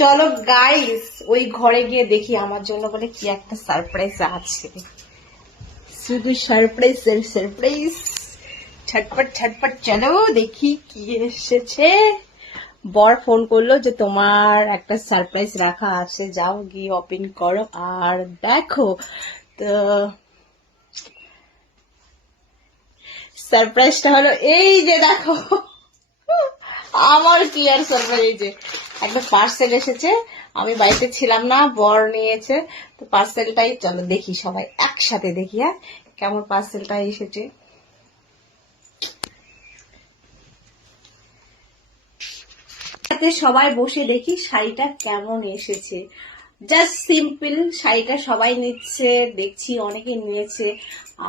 চলো গাইস ওই ঘরে গিয়ে দেখি আমার জন্য বলে কি একটা সারপ্রাইজ আছে। শুধু সারপ্রাইজ সারপ্রাইজ, ছটপট ছটপট। চলো দেখি কি এসেছে। বর ফোন করলো যে তোমার একটা সারপ্রাইজ রাখা আছে, যাও গিয়ে ওপেন করো আর দেখো। তো সারপ্রাইজটা হলো এই যে দেখো। আমার কি আর সারপ্রাইজ, একটা পার্সেল এসেছে। আমি বাড়িতে ছিলাম না, বর নিয়েছে। তো পার্সেলটাই চলো দেখি, সবাই একসাথে দেখি হ্যাঁ কেমন পার্সেলটা এসেছে। সবাই বসে দেখি শাড়িটা কেমন এসেছে। জাস্ট সিম্পল শাড়িটা সবাই নিচ্ছে, দেখছি অনেকে নিয়েছে।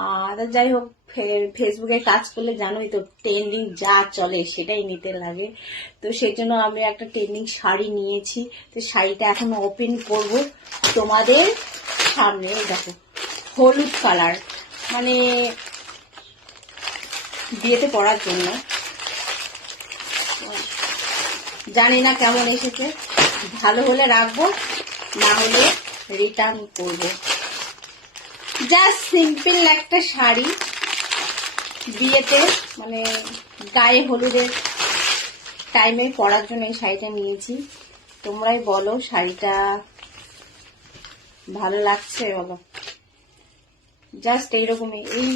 আর যাই হোক, ফেসবুকে কাজ করলে জানোই তো ট্রেন্ডিং যা চলে সেটাই নিতে লাগে। তো সেই জন্য আমি একটা ট্রেন্ডিং শাড়ি নিয়েছি। তো শাড়িটা এখন ওপেন করব তোমাদের সামনে। দেখো হলুদ কালার, মানে বিয়েতে পরার জন্য। জানি না কেমন এসেছে, ভালো হলে রাখবো, না হলে রিটার্ন করবো। জাস্ট সিম্পল একটা শাড়ি, বিয়েতে মানে গায়ে হলুদের টাইমে পরার জন্য এই শাড়িটা নিয়েছি। তোমরাই বলো শাড়িটা ভালো লাগছে বলো। জাস্ট এইরকমই, এই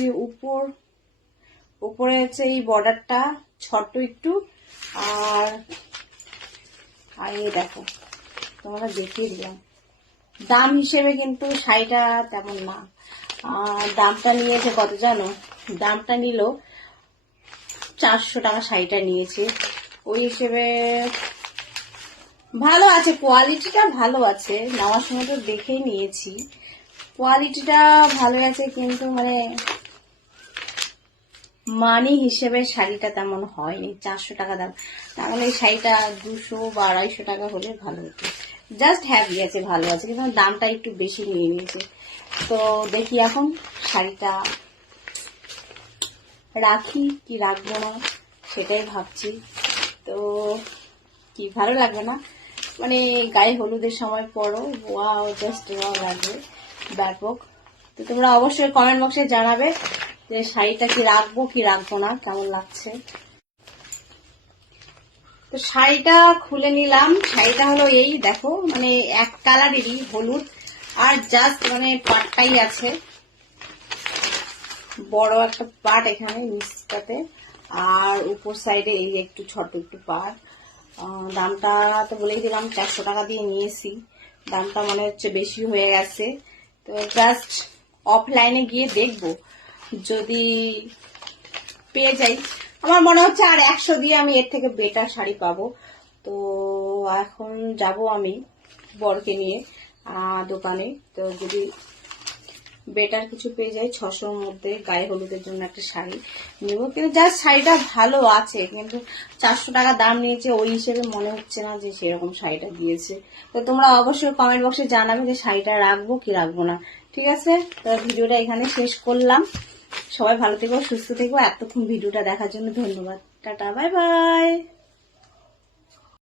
উপরে হচ্ছে এই বর্ডারটা ছোট্ট একটু, আর এই দেখো তোমরা দেখিয়ে দিলাম। দাম হিসেবে কিন্তু শাড়িটা তেমন না। দামটা নিয়েছে কত জানো? দামটা নিল 400 টাকা শাড়িটা নিয়েছে। ওই হিসেবে ভালো আছে, কোয়ালিটিটা ভালো আছে। নেওয়ার সময় তো দেখেই নিয়েছি, কোয়ালিটিটা ভালো আছে, কিন্তু মানে মানি হিসেবে শাড়িটা তেমন হয়নি। 400 টাকা দাম, তাহলে এই শাড়িটা 200 বা 250 টাকা হলে ভালো হতো। জাস্ট হ্যাপি আছে, ভালো আছে, কিন্তু দামটা একটু বেশি নিয়ে নিয়েছে। তো দেখি এখন শাড়িটা রাখি কি রাখবো না সেটাই ভাবছি। তো কি ভালো লাগবে না, মানে গায়ে হলুদের সময় পরো, ওয়াও জাস্ট ওয়াও লাগবে ব্যাপক। তো তোমরা অবশ্যই কমেন্ট বক্সে জানাবে যে শাড়িটা কি রাখবো কি রাখবো না, কেমন লাগছে। তো শাড়িটা খুলে নিলাম। শাড়িটা হলো এই দেখো, মানে এক কালারেরই হলুদ, আর জাস্ট মানে পাটটাই আছে, বড় একটা পাট এখানে নিচটাতে, আর উপর সাইডে এই একটু ছোট একটু পাট। দামটা তো বলেই দিলাম 400 টাকা দিয়ে নিয়েছি। দামটা মনে হচ্ছে বেশি হয়ে গেছে। তো জাস্ট অফলাইনে গিয়ে দেখবো, যদি পেয়ে যাই। আমার মনে হচ্ছে আর 100 দিয়ে আমি এর থেকে বেটার শাড়ি পাবো। তো এখন যাব আমি বরকে নিয়ে দোকানে। তো যদি বেটার কিছু পেয়ে যাই 600-র মধ্যে গায়ে হলুদের জন্য একটা শাড়ি নিব। কিন্তু জাস্ট শাড়িটা ভালো আছে, কিন্তু 400 টাকা দাম নিয়েছে, ওই হিসেবে মনে হচ্ছে না যে সেরকম শাড়িটা দিয়েছে। তো তোমরা অবশ্যই কমেন্ট বক্সে জানাবে যে শাড়িটা রাখবো কি রাখবো না। ঠিক আছে, তো ভিডিওটা এখানে শেষ করলাম। সবাই ভালো থেকো, সুস্থ থেকো। এতক্ষণ ভিডিওটা দেখার জন্য ধন্যবাদ। Tata, bye bye.